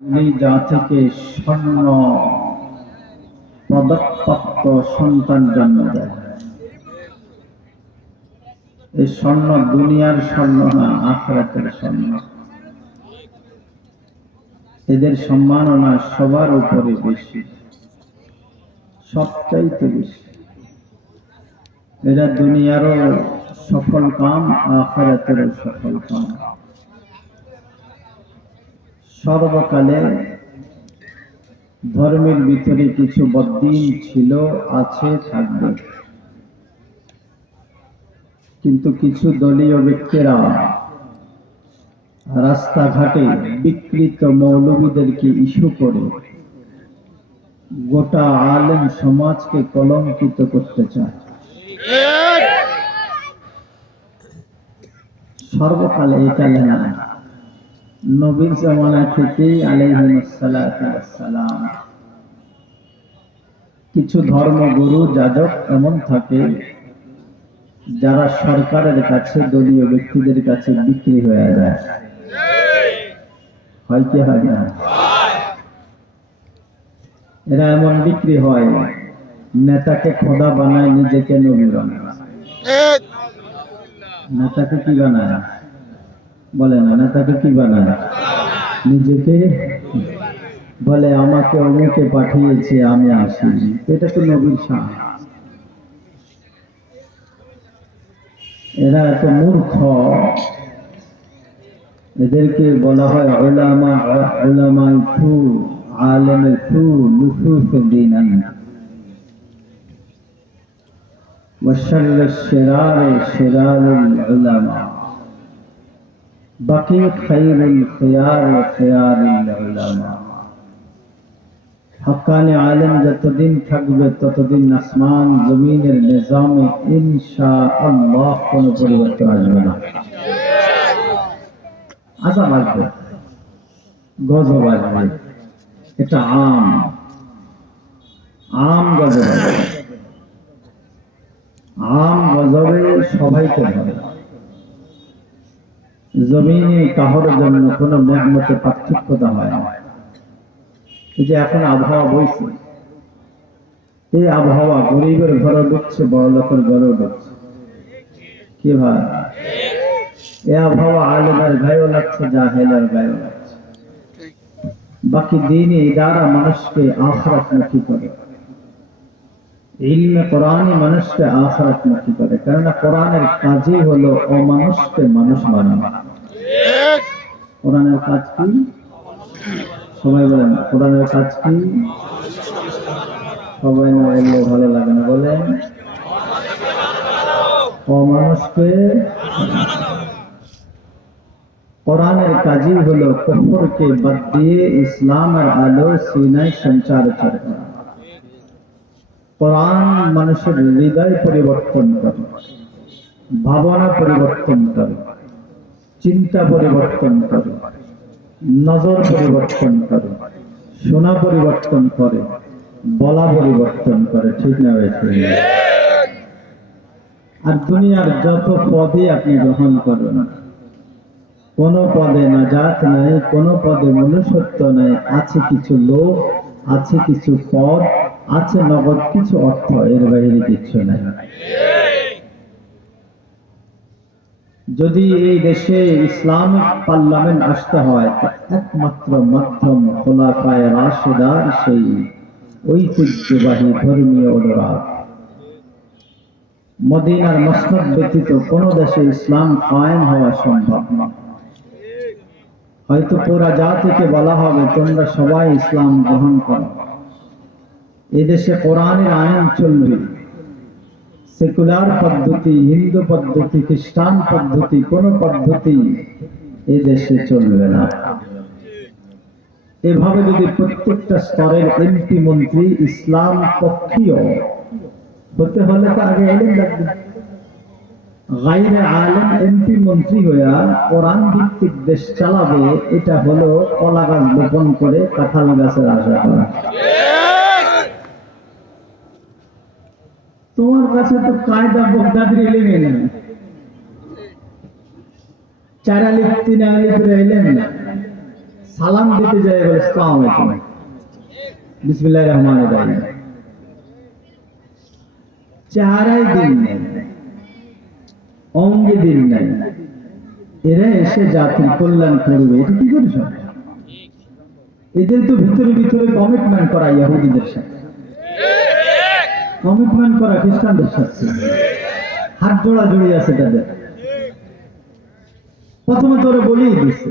উনি যা থেকে স্বর্ণ পদকপ্রাপ্ত সন্তান জন্ম দেয় এই স্বর্ণ দুনিয়ার স্বর্ণ না, আখরাতের স্বর্ণ। এদের সম্মাননা সবার উপরে বেশি, সবচাইতে বেশি। এরা দুনিয়ারও সফল কাম, আখরাতেরও সফল কাম। সর্বকালে ধর্মের ভিতরে কিছু বদিন ছিল, আছে, থাকবে। কিন্তু কিছু দলীয় ব্যক্তিরা রাস্তাঘাটে বিকৃত মৌলবীদেরকে ইস্যু করে গোটা আলেম সমাজকে কলঙ্কিত করতে চায়। সর্বকালে এটা না নবীর জামানা থেকেই আলাইহিমসালাম কিছু ধর্মগুরু, যাজক এমন থাকে, যারা সরকারের কাছে, দলীয় ব্যক্তিদের কাছে বিক্রি হয়ে যায়। হয় কি, হয় না? এরা এমন বিক্রি হয়, নেতাকে খোদা বানায়, নিজেকে নবী বানায়। নেতাকে কি বানায়? বলে না নেতাকে কি বানায় নিজেকে বলে আমাকে অমুকে পাঠিয়েছে আমি আসি এটা তো নবীর সাহ এরা এত মূর্খ এদেরকে বলা হয় ওলামা ওলামা ফু আলেমের ফু লুফুফ দিন وشر الشرار شرار العلماء বাকি খাইর খেয়ার খেয়ার হকানে আলেম যতদিন থাকবে, ততদিন আসমান জমিনের নিজামে ইনশা আল্লাহ কোনো পরিবর্তন আসবে না। আজাব আসবে, গজব আসবে। এটা আম। আম গজব আম গজবে সবাইকে ধরে। জমিনে কাহর জন্য কোন মেহমতে পার্থক্যতা হয় যে এখন আবহাওয়া বইছে, এই আবহাওয়া গরিবের ঘরে ঢুকছে, বড় লোকের ঘরেও ঢুকছে। কি ভাই? এ আবহাওয়া আলেমের গায়েও লাগছে, জাহেলের গায়েও লাগছে। বাকি দিন এই দ্বারা মানুষকে আখরাত মুখী করে। ইলমে কোরআনই মানুষকে আখরাত মুখী করে। কেননা কোরআনের কাজই হলো অমানুষকে মানুষ বানানো। কোরআনের কাজ কি? সবাই বলেন, কোরআনের কাজ কি? সবাই না বললে ভালো লাগে না বলেন অমানুষকে কোরআনের কাজই হলো কফরকে বাদ দিয়ে ইসলামের আলো সিনায় সঞ্চার করে। কোরআন মানুষের হৃদয় পরিবর্তন করে, ভাবনা পরিবর্তন করে। চিন্তা পরিবর্তন করে, নজর পরিবর্তন করে, শোনা পরিবর্তন করে, বলা পরিবর্তন করে, ঠিক না হয়েছে আর দুনিয়ার যত পদে আপনি গ্রহণ করবেন কোন পদে নাজাত নাই, কোন পদে মনুষ্যত্ব নাই, আছে কিছু লোক আছে কিছু পদ, আছে নগদ কিছু অর্থ, এর বাইরে কিছু নাই। যদি এই দেশে ইসলামিক পার্লামেন্ট আসতে হয় একমাত্র মাধ্যম খোলাফায় রাশেদার সেই ঐতিহ্যবাহী ধর্মীয় অনুরাগ। মদিনার মসনদ ব্যতীত কোন দেশে ইসলাম কায়েম হওয়া সম্ভব না। হয়তো পুরা জাতিকে বলা হবে, তোমরা সবাই ইসলাম গ্রহণ করো। এদেশে কোরআনের আইন চলবে। সেকুলার পদ্ধতি, হিন্দু পদ্ধতি, খ্রিস্টান পদ্ধতি, কোন পদ্ধতি এ দেশে চলবে না। এভাবে যদি প্রত্যেকটা স্তরের এমপি মন্ত্রী ইসলাম পক্ষীয়, হতে হলে তো আগে এলেন লাগবে। আলেম এমপি মন্ত্রী হইয়া কোরআন ভিত্তিক দেশ চালাবে, এটা হলো কলা গাছ বপন করে কাঁঠাল গাছের আশা করা। তোমার কাছে তো কায়দা বগদাদির না। চার আলিফ তিন না। সালাম দিতে যায় বিসমিল্লাহ রহমান রহিম। দিন নেই, অঙ্গে দিন নাই। এরা এসে জাতির কল্যাণ করবে, এটা কি করে? এদের তো ভিতরে ভিতরে কমিটমেন্ট করা ইহুদিদের সাথে। কমিটমেন্ট করা খ্রিস্টানদের সাথে হাত জোড়া জড়িয়ে আছে তাদের। প্রথমে তোরে বলেই দিছে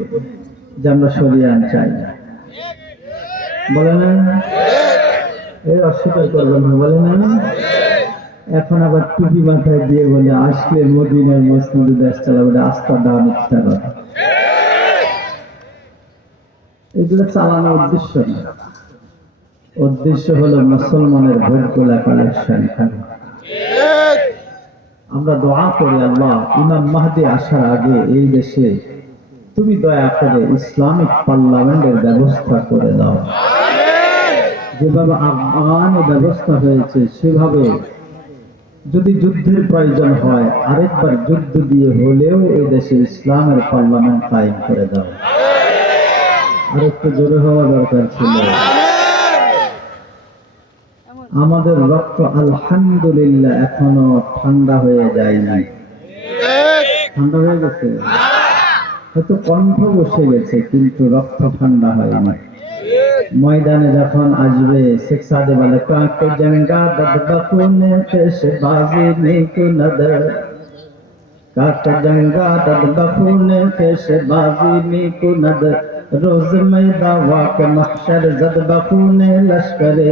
যে আমরা সরিয়ান চাই না। বলে না? এই অস্বীকার করবেন না, বলে না? এখন আবার টুপি মাথায় দিয়ে বলে, আসলে মদিনার মসজিদে দেশ চালাবে আস্থা দেওয়া মিথ্যা কথা। এগুলো চালানোর উদ্দেশ্য না। উদ্দেশ্য হলো মুসলমানের ভোট গোলা কালেকশন করা আমরা দোয়া করি আল্লাহ, ইমাম মাহদি আসার আগে এই দেশে তুমি দয়া করে ইসলামিক পার্লামেন্টের ব্যবস্থা করে দাও। যেভাবে আফগানে ব্যবস্থা হয়েছে, সেভাবে যদি যুদ্ধের প্রয়োজন হয়, আরেকবার যুদ্ধ দিয়ে হলেও এই দেশে ইসলামের পার্লামেন্ট কায়েম করে দাও। আর একটু জোরে হওয়া দরকার ছিল। আমাদের রক্ত আলহামদুলিল্লাহ এখনও ঠান্ডা হয়ে যায় নাই। ঠান্ডা হয়ে গেছে? হয়তো কণ্ঠ বসে গেছে, কিন্তু রক্ত ঠান্ডা হয় নাই। ময়দানে যখন আসবে শিক্ষা দেবালে কাকে বাজি নিকু নদর? কাকে নদর? রোজ কে মহশর জদবা লশকরে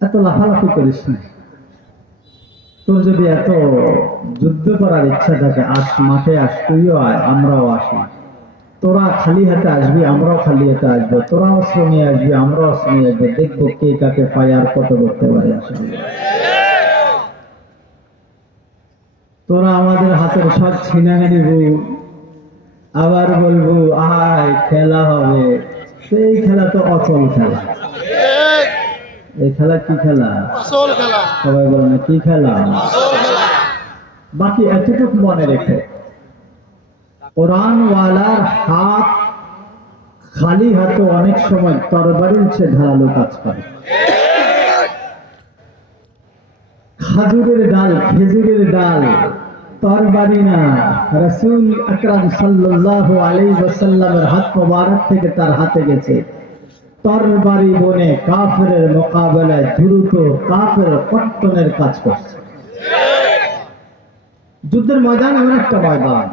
এত লাফালাফি করিস না। তোর যদি এত যুদ্ধ করার ইচ্ছা থাকে আস মাঠে আস, তুইও আয়, আমরাও আসি। তোরা খালি হাতে আসবি, আমরাও খালি হাতে আসব। তোরা অস্ত্র নিয়ে আসবি, আমরাও অস্ত্র নিয়ে আসব। দেখব কে কাকে পায় আর কত করতে পারে তোরা আমাদের হাতের সব ছিনাঙে নিব আবার বলব, আয়, খেলা হবে। সেই খেলা তো অচল খেলা। এই খেলা কি খেলা? সবাই বলে না কি খেলা? বাকি এতটুকু মনে রেখো। কোরআনওয়ালার হাত খালি হাতে অনেক সময় তরবারির চেয়ে ধারালো কাজ করে। খাজুরের ডাল খেজুরের ডাল তরবারি না। রাসূল আকরাম সাল্লাল্লাহু আলাইহি ওয়াসাল্লামের হাত মোবারক থেকে তার হাতে গেছে। তরবারি বনে কাফেরের মোকাবেলায় দ্রুত কাফের পত্তনের কাজ করছে। যুদ্ধের ময়দান এমন একটা ময়দান,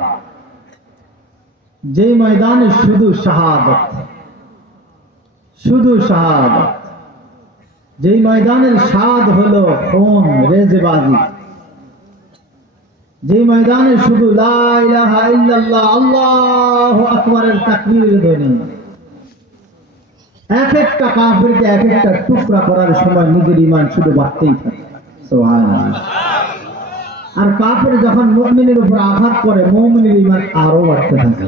যেই ময়দানে শুধু শাহাদত শুধু শাহাদত। যেই ময়দানের স্বাদ হলো খুন, রেজবাজি। যেই ময়দানে শুধু লা ইলাহা ইল্লাল্লাহ, আল্লাহু আকবারের তাকবীর ধ্বনি। এক একটা কাফিরকে এক একটা টুকরা করার সময় নিজের ইমান শুধু বাড়তেই থাকে। আর কাফের যখন উপর আঘাত করে ইমান আরও বাড়তে থাকে।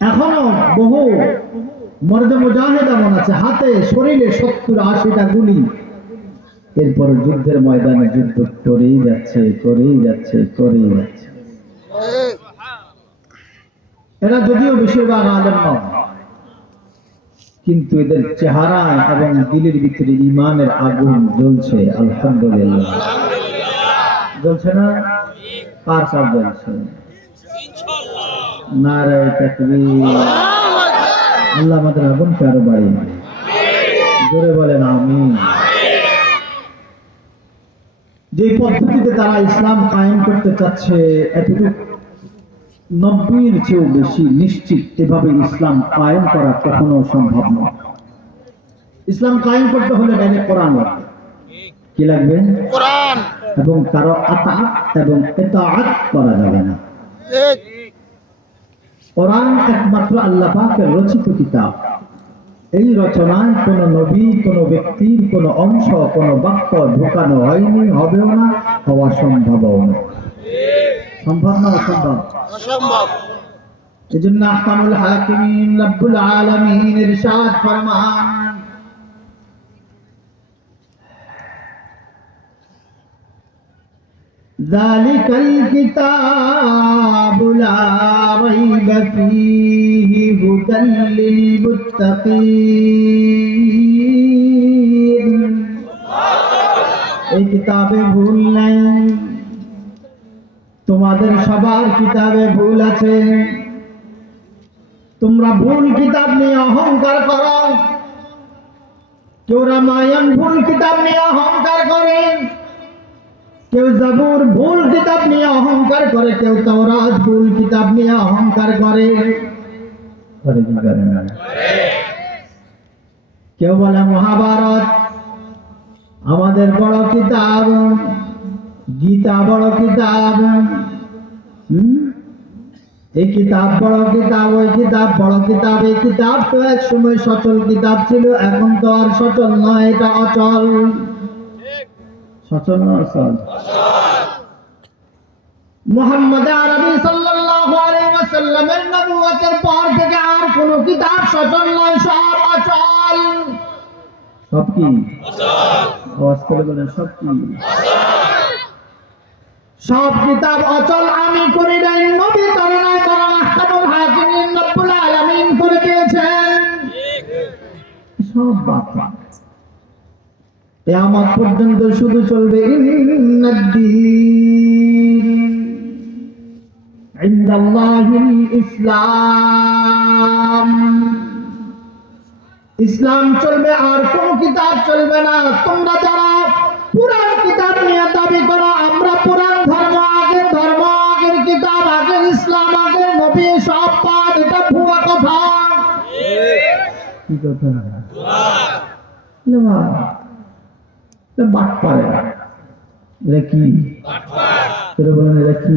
এখনও বহু মর্দে মুজাহিদ এমন আছে, হাতে, শরীরে সত্তর আশিটা গুলি। এরপর যুদ্ধের ময়দানে যুদ্ধ করেই যাচ্ছে করেই যাচ্ছে করেই যাচ্ছে। এরা যদিও বেশিরভাগ আলেম নয় কিন্তু এদের চেহারায় এবং দিলের ভিতরে ইমানের আগুন জ্বলছে, আলহামদুলিল্লাহ। জ্বলছে না? কার কার জ্বলছে? নারায় তাকবীর। আল্লাহ আমাদের আগুনকে আরও বাড়িয়ে দেয়। জোরে বলেন আমি যে পদ্ধতিতে তারা ইসলাম কায়েম করতে চাচ্ছে, এতটুকু নব্বইয়ের চেয়েও বেশি নিশ্চিত এভাবে ইসলাম কায়েম করা কখনো সম্ভব নয়। ইসলাম কায়েম করতে হলে ডাইরেক্ট কোরআন লাগবে। কি লাগবে? কোরআন। এবং কারও আতাত এবং এতাআত করা যাবে না। কোরআন একমাত্র আল্লাহ পাকের রচিত কিতাব। এই রচনায় কোন নবী কোন ব্যক্তির কোন অংশ কোন বাক্য ঢোকানো হয়নি হবেও না হওয়া সম্ভবও না। সম্ভব না অসম্ভব অসম্ভব এই জন্য আহকামুল হাকিমিন রব্বুল আলামিন ইরশাদ ফরমান ذلك الكتاب لا ريب فيه هدى للمتقين এই কিতাবে ভুল নাই তোমাদের সবার কিতাবে ভুল আছে তোমরা ভুল কিতাব নিয়ে অহংকার করো কেউ রামায়ণ ভুল কিতাব নিয়ে অহংকার করে কেউ জাবুর ভুল কিতাব নিয়ে অহংকার করে কেউ তাওরাত ভুল কিতাব নিয়ে অহংকার করে? কেউ বলে মহাভারত আমাদের বড় কিতাব গীতা বড় কিতাব? এই কিতাব বড় কিতাব, ওই কিতাব বড় কিতাব, এই কিতাব তো এক সময় সচল কিতাব ছিল, এখন তো আর সচল নয় এটা অচল। সচল না অচল? মোহাম্মদ আরবি সাল্লাল্লাহু আলাইহি ওয়াসাল্লামের নবুয়তের পর থেকে আর কোনো কিতাব সচল নয় সব অচল। সব কি? সব কি? সব কিতাব অচল, আমি করি নাই, নবী করে নাই কিয়ামত পর্যন্ত শুধু চলবে ইসলাম। ইসলাম চলবে আর কোন কিতাব চলবে না। তোমরা যারা পুরান কিতাব নিয়ে দাবি করো, আমরা পুরান ধর্ম আগের ধর্ম আগের কিতাব আগের ইসলাম আগের নবী সব বাট পারে কি? তোরা বলেন কি?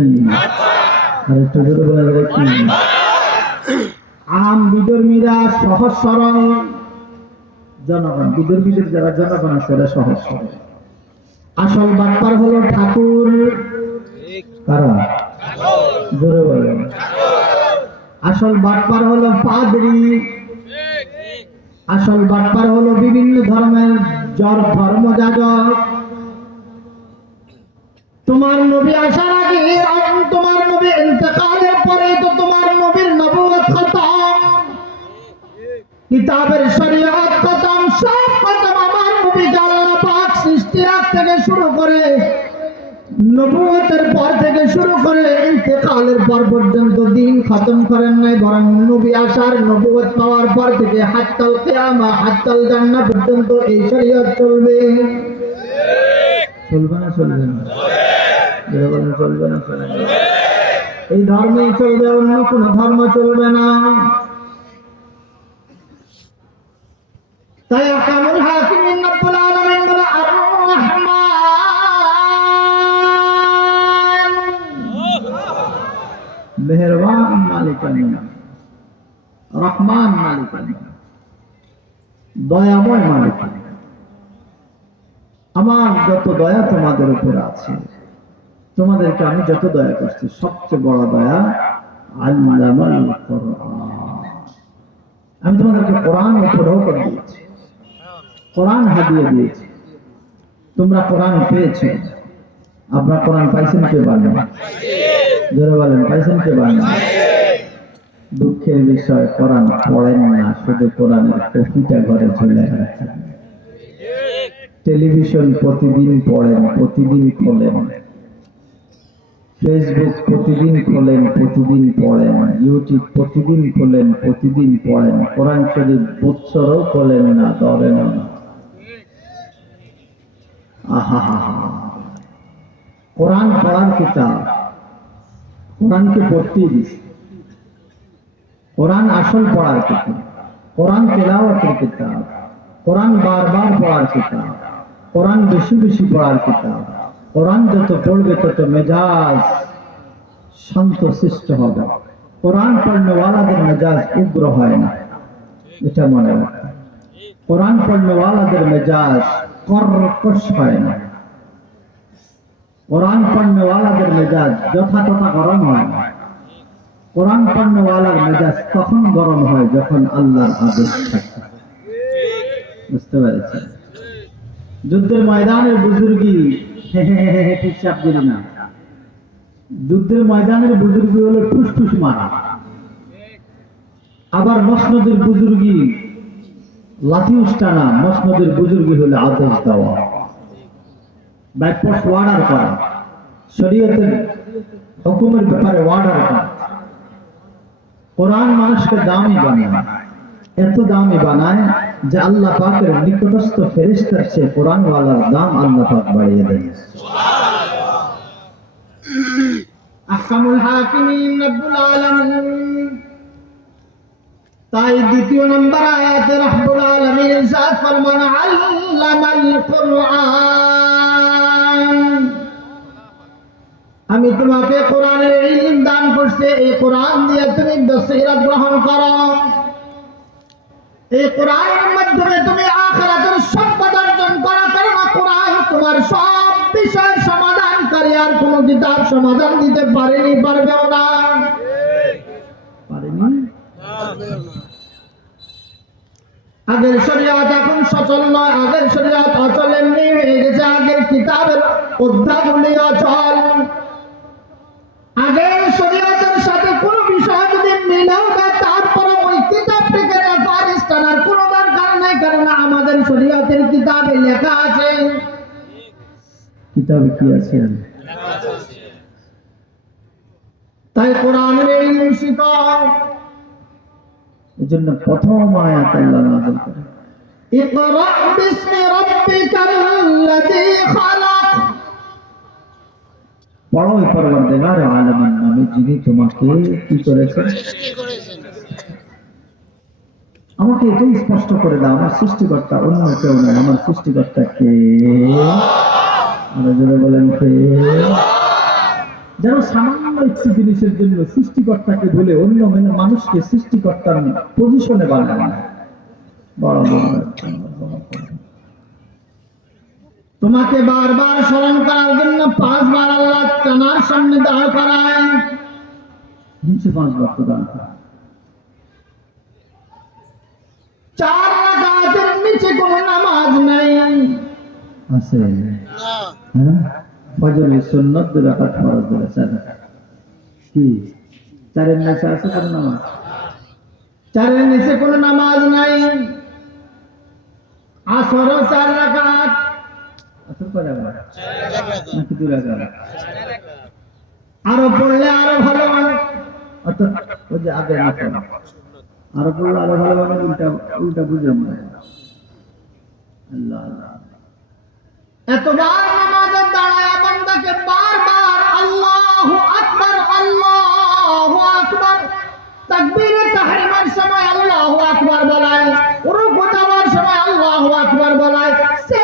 জোরে বলেন কি? আম সহজ সরল জনগণ বিধর্মীদের যারা জনগণ আছে, এরা সহজ সরল আসল বাটপার হলো ঠাকুর। কারা? জোরে বলেন। আসল হলো পাদরি। আসল বাটপার হলো বিভিন্ন ধর্মের জর ধর্ম যাজক। তোমার নবী আসার আগে তোমার নবী ইন্তেকালের পরে তো তোমার নবীর নবুয়ত খতম। কিতাবের শরীয়ত খতম, সব খতম। আমার নবী আল্লাহ পাক সৃষ্টির থেকে শুরু করে নবুয়তের পর থেকে শুরু করে ইন্তেকালের পর পর্যন্ত দিন খতম করেন নাই, বরং নবী আসার নবুয়ত পাওয়ার পর থেকে হাত্তাল কিয়ামা, হাত্তাল জান্নাত পর্যন্ত এই শরীয়ত চলবে। চলবে না চলবে না? চলবে না চলবে না। এই ধর্মেই চলবে, অন্য কোন ধর্ম চলবে না। তাই আকামুল হাকিমিন রব্বুল মেহেরবান মালিকান রহমান মালিকান দয়াময় মালিকান আমার যত দয়া তোমাদের উপর আছে, তোমাদেরকে আমি যত দয়া করছি, সবচেয়ে বড় দয়া আমি তোমাদেরকে কোরআন উপরেও করে দিয়েছি। কোরআন হাদিয়ে দিয়েছি। তোমরা কোরআন পেয়েছ। আপনার কোরআন পাইছেন কেউ বানেন যারা বলেন, পাইছেন কে বানেন দুঃখের বিষয়, কোরআন পড়েন না, শুধু কোরআনের কপিটা ঘরে ঝুলে রাখেন। টেলিভিশন প্রতিদিন পড়েন, প্রতিদিন খোলেন। ফেসবুক প্রতিদিন খোলেন, প্রতিদিন পড়েন। ইউটিউব প্রতিদিন খোলেন, প্রতিদিন পড়েন। কোরআন শরীফ বৎসরও খোলেন না, ধরেন না। আহা হা হা কোরআন পড়ার কিতাব কোরআনকে পড়তেই দিছে কোরআন আসল পড়ার কিতাব। কোরআন তেলাওয়াতের কিতাব। কোরআন বারবার পড়ার কিতাব। কোরআন বেশি বেশি পড়ার কিতাব। কোরআন যত পড়বে তত মেজাজ শান্ত সৃষ্ট হবে। কোরআন পড়নেওয়ালাদের মেজাজ উগ্র হয় না। এটা মনে রাখবে কোরআন পড়নেওয়ালাদের মেজাজ কর্কশ হয় না। কোরআন পড়নেওয়ালাদের মেজাজ যথাযথ গরম হয়। কোরআন পড়নেওয়ালার মেজাজ তখন গরম হয় যখন আল্লাহর আদেশ থাকে। বুঝতে পেরেছেন? যুদ্ধের ময়দানের বুজুর্গি হিসাব দিল না। যুদ্ধের ময়দানের বুজুর্গি হলো ঠুস ঠুস মারা। আবার মসনদের বুজুর্গি লাঠি উস্টানা মসনদের বুজুর্গি হলে আদেশ দেওয়া। ব্যাকপোস্ট ওয়ার্ডার করা। শরীয়তের হুকুমের ব্যাপারে ওয়ার্ডার করা কোরআন মানুষকে দামি বানায়। এত দামি বানায় যে আল্লাহ পাকের নিকটস্থ ফেরেশতার চেয়ে কোরআন ওয়ালার দাম আল্লাহ পাক বাড়িয়ে দেন তাই দ্বিতীয় নম্বর আয়াতে, রব্বুল আলামিন ইরশাদ ফরমান আল্লামাল কুরআন। আমি তোমাকে কোরআনের ইলম দান করছি, এই কোরআন দিয়ে তুমি বসিরত গ্রহণ করো। এই কোরআনের মাধ্যমে তুমি আখিরাতের সম্পদ অর্জন করার কারণ কোরআন তোমার সব বিষয়ের সমাধানকারী, আর কোনো কিতাব সমাধান দিতে পারেনি, পারবেও না। আগের শরীয়ত এখন সচল নয়, আগের শরীয়ত অচল, এমনি হয়ে গেছে আগের কিতাবের অধ্যায়গুলি অচল। শরীয়তের সাথে কোনো বিষয় যদি তারপরে ওই কিতাবটিকে রেফারেন্স টানার কোনো দরকার নাই কারণ আমাদের শরীয়তের কিতাবে লেখা আছে। কিতাবে কি আছে? তাই কোরআনের ইলম শিখাও এজন্য প্রথম আয়াত আল্লাহ নাযিল করে ইকরা বিসমি খালাক। পড়ো পরবর্তীকার আলমের নামে যিনি তোমাকে কি করেছেন? আমাকে এটাই স্পষ্ট করে দাও, আমার সৃষ্টিকর্তা, অন্য কেউ নয়, আমার সৃষ্টিকর্তা কে? বলেন কে? যেন সামান্য একটি জিনিসের জন্য সৃষ্টিকর্তাকে ভুলে অন্য মেনে- মানুষকে সৃষ্টিকর্তার পজিশনে বানায়। না বড় বড়। তোমাকে বারবার স্মরণ করার জন্য পাঁচবার আল্লাহ তোমার সামনে দাঁড় করায়। পাঁচবার তো দাঁড় করায় চার রাকাতের নিচে কোনো নামাজ নাই। আছে। হ্যাঁ? ফজরের সুন্নত দুই রাকাত ফরজ চার রাকাত। কি? চারের নিচে আছে কোনো নামাজ? চারের নিচে কোনো নামাজ নাই। আসরও চার রাকাত। আসর কয় রাকাত নাকি আরও পড়লে আরও ভালো মানে ওই যে আগে আরও পড়লে আরও ভালো মানে উল্টা উল্টা আল্লাহ আল্লাহ এতবার নামাজের দাঁড়ায় বান্দাকে বারবার আকবার আকবার। তাকবীরে তাহরিমার সময় আল্লাহু আকবার বলায়। রুকু সময় আল্লাহু আকবার বলায়। সিজদা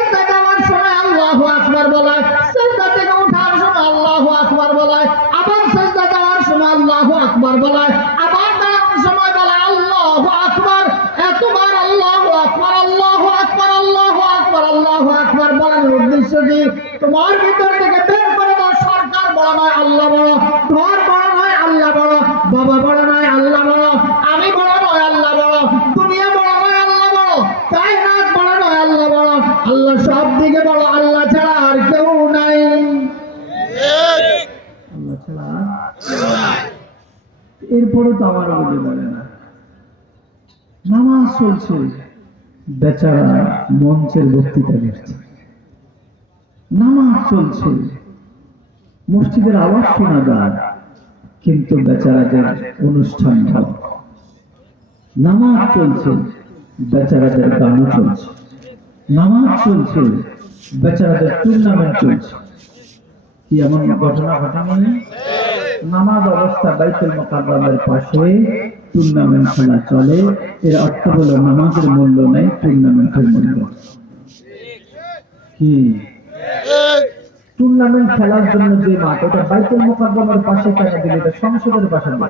বড় ঘর বড় নয়, আল্লাহ বড় বাবা বড় নয়, আল্লাহ বড় আমি বড় নয়, আল্লাহ বড় দুনিয়া বড় নয়, আল্লাহ বড় কায়নাত বড় নয়, আল্লাহ বড় আল্লাহ সব দিকে বড় আল্লাহ ছাড়া আর কেউ নাই। এরপরে তো আমার না। নামাজ চলছে। বেচারা মঞ্চের বক্তৃতা দিচ্ছে নামাজ চলছে। মসজিদের আওয়াজ শোনা যায়, কিন্তু বেচারাদের অনুষ্ঠান নামাজ চলছে, বেচারাদের গানও চলছে। নামাজ চলছে, বেচারাদের টুর্নামেন্ট চলছে। কি এমন ঘটনা ঘটেনি নামাজ অবস্থা বাইতুল মোকাররমের পাশে, টুর্নামেন্ট খেলা চলে। এর অর্থ হলো নামাজের মূল্য নেই, টুর্নামেন্টের মূল্য। কি? টুর্নামেন্ট খেলার জন্য যে মাঠ, ওটা বাইতুল মোকাররমের পাশে কেন দিলে এটা সংসদের পাশে দিলে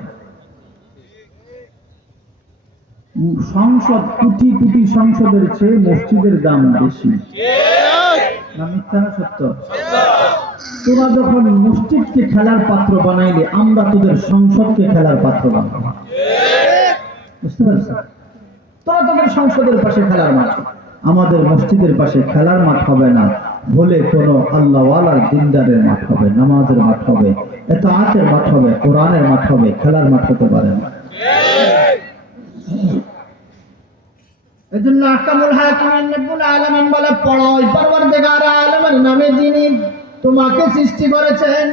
সংসদ, কোটি কোটি সংসদের চেয়ে মসজিদের দাম বেশি। না তোরা যখন মসজিদকে খেলার পাত্র বানাইলে, আমরা তোদের সংসদকে খেলার পাত্র বানাবো। তোরা তোদের সংসদের পাশে খেলার মাঠ। আমাদের মসজিদের পাশে খেলার মাঠ হবে না। হলে কোনো আল্লাহওয়ালার দিনদারের মাঠ হবে নামাজের মাঠ হবে এত আঁচের মাঠ হবে কোরআনের মাঠ হবে খেলার মাঠ হতে পারে না। এই তোমাকে সৃষ্টি করেছেন।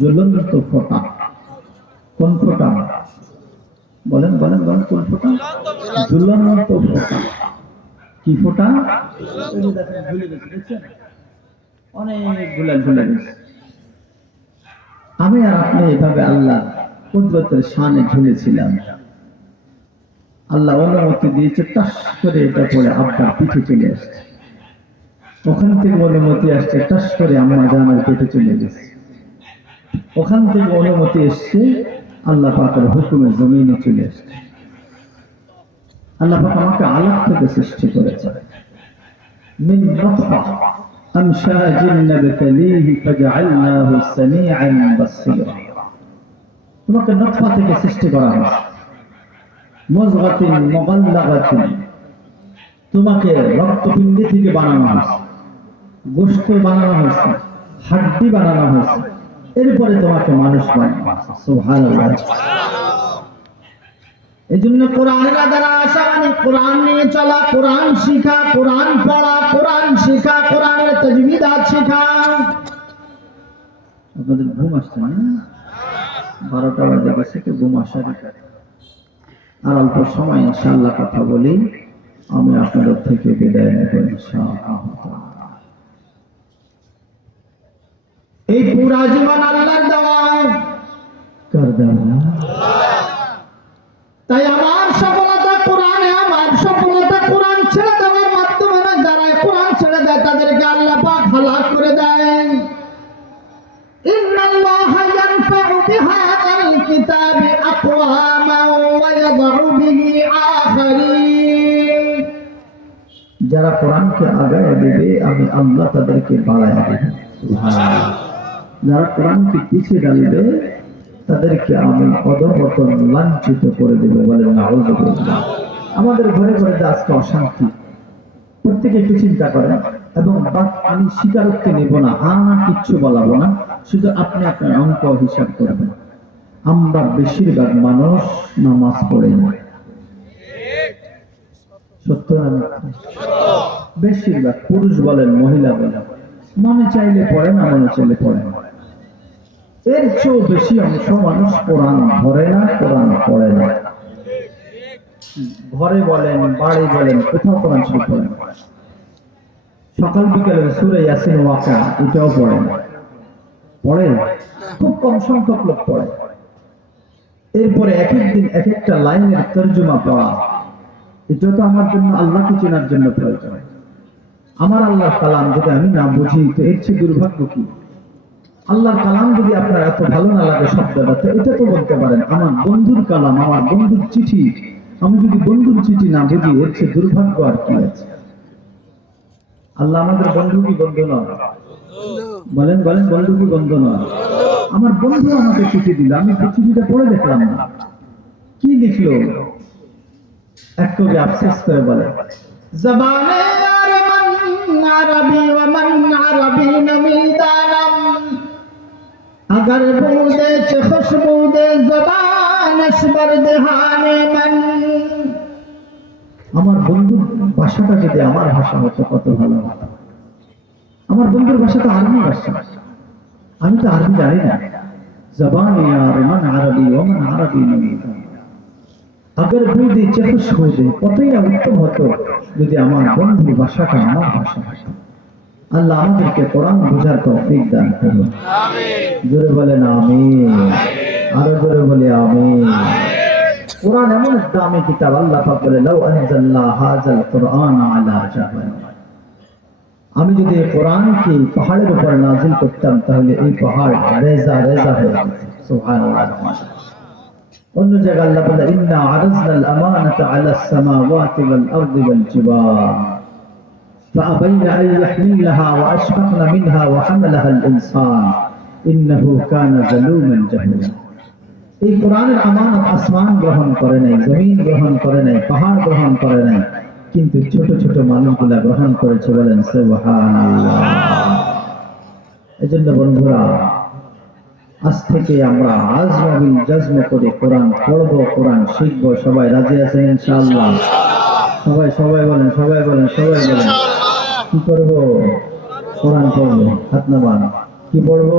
জ্বলন্ত ফোঁটা। কোন ফোঁটা? বলেন বলেন বলেন, কোন ফোঁটা? ঝুলন্ত ফোঁটা। কি ফোঁটা? অনেক ঝুলে গেছে আমি আর আপনি এভাবে আল্লাহ কুদরতের শানে ঝুলেছিলাম। আল্লাহ অনুমতি দিয়েছে, টাস করে এটা পরে আব্বার পিঠে চলে আসছে। ওখান থেকে অনুমতি আসছে, টাস করে আম্মা জানার পেটে চলে গেছে। ওখান থেকে অনুমতি এসছে, আল্লাহ পাকের হুকুমে জমিনে চলে এসছে আল্লাহ পাক আমাকে আলাপ থেকে সৃষ্টি করেছে। মিন নতফা আমশাজিন নাবতালিহি ফাজআলনাহু সামিআন বাসীরা। তোমাকে নতফা থেকে সৃষ্টি করা হয়েছে। মুযগাতিন মুগাল্লাগাতিন তোমাকে রক্তপিণ্ডি থেকে বানানো হয়েছে। গোশত বানানো হয়েছে, হাড্ডি বানানো হয়েছে। এরপরে তোমাকে মানুষ এই জন্য কোরআনের দ্বারা আসা মানে কোরআন নিয়ে চলা, কোরআন শিখা, কোরআন পড়া, কোরআন শিখা, কোরআনের তজবিদাত শিখা। আপনাদের ঘুম আসছে না? বারোটা বাজে গেছে, তো ঘুম আসার আর অল্প সময় ইনশাল্লাহ কথা বলি। আমি আপনাদের থেকে বিদায় নেব, ইনশাআল্লাহ। এই পুরা জীবন আল্লাহর দেওয়া। তাই আমার সফলতা কোরআনে, আমার সফলতা কোরআন ছেড়ে দেওয়ার মাধ্যমে না, যারা কোরআন ছেড়ে দেয়, তাদেরকে আল্লাহ পাক হালাক করে দেয়। যারা কোরআনকে আগায় দেবে, আমি আল্লাহ তাদেরকে বাড়ায় দেব। যারা কোরআনকে পিছিয়ে ডালবে, তাদেরকে আমি অধপতন লাঞ্ছিত করে দেব বলে আমাদের ঘরে ঘরে যে আজকে অশান্তি, প্রত্যেকে একটু চিন্তা করেন, এবং আমি স্বীকারোক্তি নেব না, হা না কিচ্ছু বলাবো না, শুধু আপনি আপনার অঙ্ক হিসাব করবেন। আমরা বেশিরভাগ মানুষ নামাজ পড়ে না। সত্য বেশিরভাগ পুরুষ বলেন, মহিলা বলেন। মনে চাইলে পড়ে না মনে চাইলে পড়ে না। এর চেয়েও বেশি অংশ মানুষ কোরআন ধরে না, কোরআন পড়ে না। ঘরে বলেন, বাড়ি বলেন, কোথাও কোরআন শরীফ পড়ে না। সকাল বিকালে সুরে ইয়াসিন ওয়াকা এটাও পড়ে না। পড়ে? খুব কম সংখ্যক লোক পড়ে। এরপরে এক এক দিন, এক একটা লাইনের তর্জমা পড়া এটা তো আমার জন্য, আল্লাহকে চেনার জন্য প্রয়োজন। আমার আল্লাহ কালাম যদি আমি না বুঝি, তো এর চেয়ে দুর্ভাগ্য কি? আল্লাহর কালাম যদি আপনার এত ভালো না লাগে শব্দটাতে এটা তো বলতে পারেন, আমার বন্ধুর কালাম, আমার বন্ধুর চিঠি, আমি যদি বন্ধুর চিঠি না বুঝি, এর চেয়ে দুর্ভাগ্য আর কি আছে? আল্লাহ আমাদের বন্ধু কি বন্ধু নয় বলেন বলেন, বন্ধু কি বন্ধু নয় আমার বন্ধু আমাকে চিঠি দিল, আমি চিঠিটা পড়ে দেখলাম না। কি লিখল? এক কবি আফসোস করে বলে, জবানে আরবি ওয়া মান আরবি اگر بوده چه خوش بوده زبانش بر دهان من আমার বন্ধুর ভাষাটা যদি আমার ভাষা হতো কত ভালো হতো আমার বন্ধুর ভাষা তো আরবি ভাষা আমি তো আরবি জানি না জবান ইয়ার মান আরবি ও মান আরবি নবী আগের বুঝি চেকুশ হয়ে কতই না উত্তম হতো যদি আমার বন্ধুর ভাষাটা আমার ভাষা হতো আল্লাহ আমাদেরকে কোরআন বোঝার তৌফিক দান করুন। জোরে বলেন আমি আরও জোরে বলে আমি কোরআন এমন দামি কিতাব আল্লাহ পাক বলে, লাউ আনজালনা হাযাল কুরআন আলা জাবাল আমি যদি এই কোরআনকে পাহাড়ের উপর নাজিল করতাম, তাহলে এই পাহাড় রেজা রেজা হয়ে যেত। সুবহানাল্লাহ অন্য জায়গায় আল্লাহ বলে, ইন্না আরাজনা আল আমানাতা আলা সামাওয়াতি ওয়াল আরদি ওয়াল জিবাল। فأبين أن يحملنها وأشفقن منها وحملها الإنسان إنه كان ظلوما جهولا এই কোরআনের আমানত আসমান গ্রহণ করে নাই জমিন গ্রহণ করে নাই পাহাড় গ্রহণ করে নাই কিন্তু ছোট ছোট মানুষগুলা গ্রহণ করেছে বলেন সুবহানাল্লাহ এজন্য বন্ধুরা আজ থেকে আমরা আজমাবিল জজম করে কোরআন পড়বো কোরআন শিখবো সবাই রাজি আছেন ইনশাআল্লাহ সবাই সবাই বলেন সবাই বলেন সবাই বলেন কি করব কোরআন পড়ব, হাত নামান। কি পড়ব?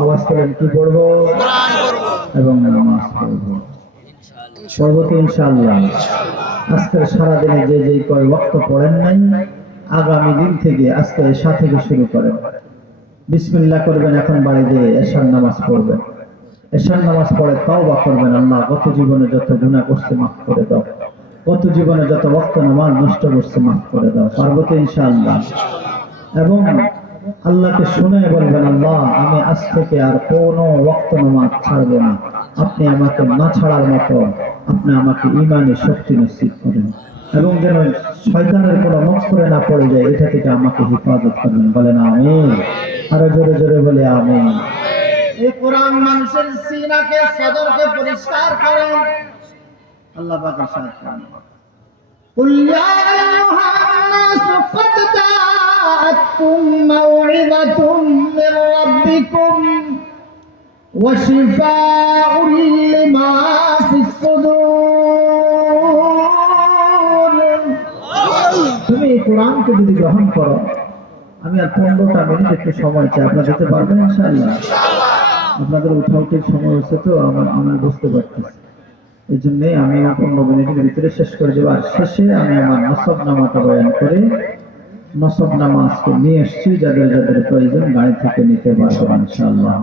আওয়াজ করেন, কি পড়ব? এবং নামাজ পড়ব। পড়ব তো ইনশাআল্লাহ। আজকের সারাদিনে যে যে কয় ওয়াক্ত পড়েন নাই, আগামী দিন থেকে আজকে এশা থেকে শুরু করেন। বিসমিল্লাহ করবেন, এখন বাড়ি দিয়ে এশার নামাজ পড়বেন। এশার নামাজ পড়ে তাও বা করবেন, আল্লাহ গত জীবনে যত গুণা করছে মাফ করে দাও। গত জীবনে যত ওয়াক্ত নামাজ নষ্ট করছে মাফ করে দাও, পারব তো ইনশাআল্লাহ। এবং আল্লাহকে শুনে বলবেন, আল্লাহ, আমি আজ থেকে আর কোনো ওয়াক্ত নামাজ ছাড়বো না। আপনি আমাকে না ছাড়ার মতো আপনি আমাকে ইমানে শক্তি নিশ্চিত করেন। এবং যেন শয়তানের কোনো মুখ করে না পড়ে যায়, এটা থেকে আমাকে হেফাজত করবেন। বলেন আমি আরও জোরে জোরে বলে আমি এই কোরআন মানুষের সিনাকে, সদরকে পরিষ্কার করে আল্লাহ পাকের সাহায্য قل يا أيها الناس قد جاءتكم موعظة من ربكم وشفاء لما في الصدور তুমি এই কোরআনকে যদি গ্রহণ করো আমি আর পনেরোটা মিনিট একটু সময় চাই আপনারা দিতে পারবেন ইনশাআল্লাহ আপনাদের উঠা উঠির সময় হচ্ছে তো আমার আমি বুঝতে পারতেছি এই জন্যই আমি পনেরো মিনিটের ভিতরে শেষ করে দেবো। আর শেষে আমি আমার নসব নামাটা বয়ান করে নসব নামা আজকে নিয়ে এসছি, যাদের যাদের প্রয়োজন গাড়ি থেকে নিতে পারব ইনশাআল্লাহ।